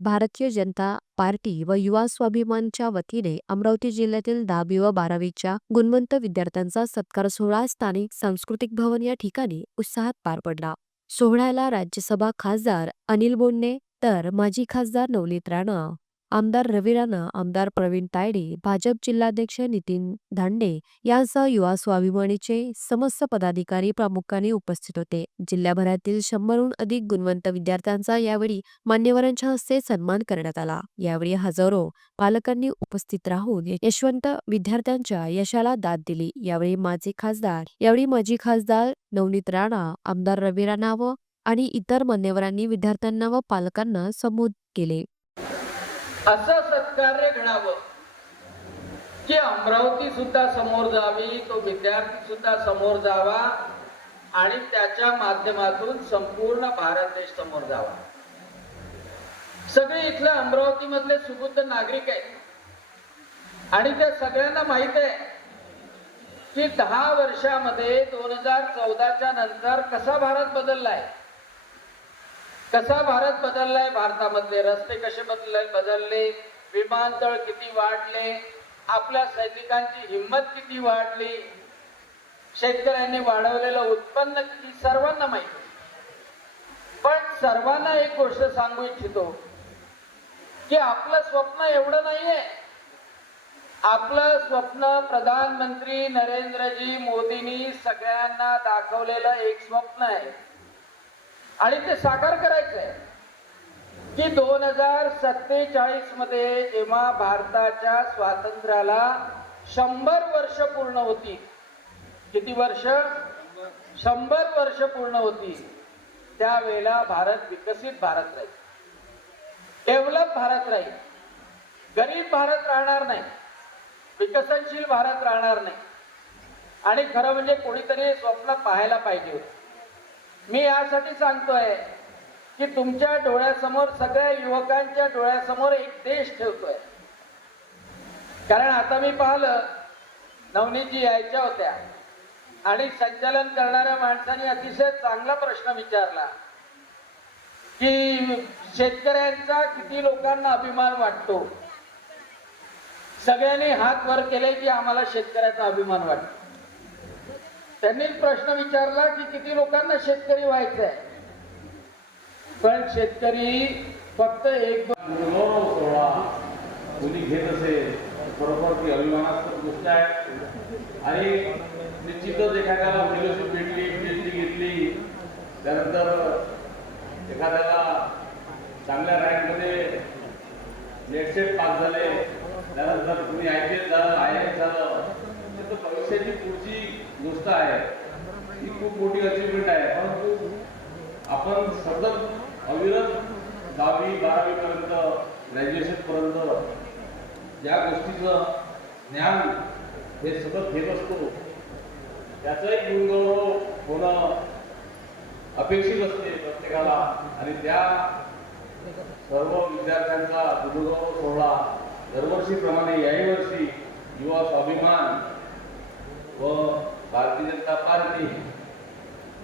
Bharatiya Janata party व युवा स्वाभिमानच्या वतीने अमरावती जिल्ह्यातील दहावी व बारावीच्या गुणवंत विद्यार्थ्यांचा सत्कार सोहळा स्थानिक सांस्कृतिक भवन या ठिकाणी उत्साहात पार पडला. सोहळ्याला राज्यसभा खासदार अनिल बोंडे तर माजी खासदार नवनीत राणा आमदार रवी राणा आमदार प्रवीण तायडे भाजप जिल्हाध्यक्ष नितीन धांडे यांसह युवा स्वाभिमानीचे समस्त पदाधिकारी प्रामुख्याने उपस्थित होते. जिल्ह्याभरातील शंभरहून अधिक गुणवंत विद्यार्थ्यांचा यावेळी मान्यवरांच्या हस्ते सन्मान करण्यात आला. यावेळी हजारो पालकांनी उपस्थित राहून यशवंत विद्यार्थ्यांच्या यशाला दाद दिली. यावेळी माजी खासदार यावेळी माजी खासदार नवनीत राणा आमदार रवी राणा व आणि इतर मान्यवरांनी विद्यार्थ्यांना व पालकांना संबोधित केले. असं सत्कार्य घडावं. की अमरावती सुद्धा समोर जावी तो विद्यार्थी सुद्धा समोर जावा आणि त्याच्या माध्यमातून संपूर्ण भारत देश समोर जावा. सगळे इथले अमरावती मधले सुबुद्ध नागरिक आहेत. आणि त्या सगळ्यांना माहीत आहे की दहा वर्षामध्ये दोन हजार चौदाच्या नंतर कसा भारत बदललाय कसा भारत बदललाय? भारतामधले रस्ते कसे बदलले? बदलले. विमानतळ किती वाढले? आपल्या सैनिकांची हिंमत किती वाढली? शेतकऱ्यांनी वाढवलेलं उत्पन्न किती? सर्वांना माहिती पण सर्वांना एक गोष्ट सांगू इच्छितो की आपलं स्वप्न एवढं नाहीये. आपलं स्वप्न प्रधानमंत्री नरेंद्रजी मोदींनी सगळ्यांना दाखवलेलं एक स्वप्न आहे. आणि ते साकार करायचं आहे की दोन हजार सत्तेचाळीसमध्ये जेव्हा भारताच्या स्वातंत्र्याला शंभर वर्ष पूर्ण होती. किती वर्ष? शंभर वर्ष पूर्ण होती. त्यावेळेला भारत विकसित भारत राहील. डेव्हलप भारत राहील. गरीब भारत राहणार नाही. विकसनशील भारत राहणार नाही. आणि खरं म्हणजे कोणीतरी स्वप्न पाहायला पाहिजे होतं. मी यासाठी सांगतोय की तुमच्या डोळ्यासमोर सगळ्या युवकांच्या डोळ्यासमोर एक देश ठेवतोय. कारण आता मी पाहिलं नवनीतजी यायच्या होत्या. आणि संचालन करणाऱ्या माणसाने अतिशय चांगला प्रश्न विचारला की शेतकऱ्यांचा किती लोकांना अभिमान वाटतो? सगळ्यांनी हात वर केले की आम्हाला शेतकऱ्याचा अभिमान वाटतो. त्यांनी प्रश्न विचारला की किती लोकांना शेतकरी व्हायचंय? पण शेतकरी फक्त एक कोणी घेत असेल बरोबर ती अभिमानास्पद गोष्ट आहे. आणि निश्चितच एखाद्याला फेलोशिप भेटली पीएचडी घेतली त्यानंतर एखाद्याला चांगल्या रँकमध्ये नेटसेट पास झाले त्यानंतर कुणी आय पी एल झालं आय एस झालं फक्त भविष्याची पुढची गोष्ट आहे. ही खूप मोठी अचिव्हमेंट आहे. परंतु आपण सतत अविरत दहावी बारावी पर्यंत ग्रॅज्युएशन पर्यंत ज्या गोष्टीचं ज्ञान हे सतत घेत असतो. त्याचंही गुणगौरव होणं अपेक्षित असते प्रत्येकाला. आणि त्या सर्व विद्यार्थ्यांचा गुणगौरव सोहळा दरवर्षीप्रमाणे याही वर्षी युवा स्वाभिमान व भारतीय जनता पार्टी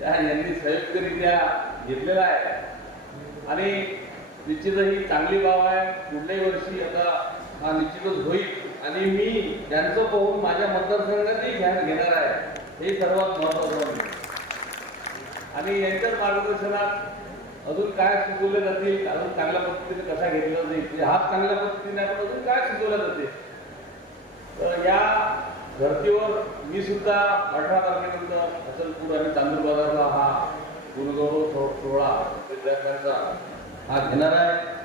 या यांनी संयुक्तरित्या घेतलेला आहे. आणि निश्चितही चांगली बाब आहे. पुढल्याही वर्षी आता हा निश्चितच होईल. आणि मी त्यांचं पाहून माझ्या मतदारसंघातही ध्यान घेणार आहे. हे सर्वात महत्वाचं आणि यांच्याच मार्गदर्शनात अजून काय सुचवले जातील अजून चांगल्या पद्धतीने कसा घेतला जाईल हात चांगल्या पद्धतीने आपण अजून काय सुचवल्या जाते तर या धर्तीवर मी सुद्धा अठरा तारखेनंतर अचलपूर आणि चांदूर बाजारला हा गुरुगौरव सोहळा विद्यार्थ्यांचा हा घेणार आहे.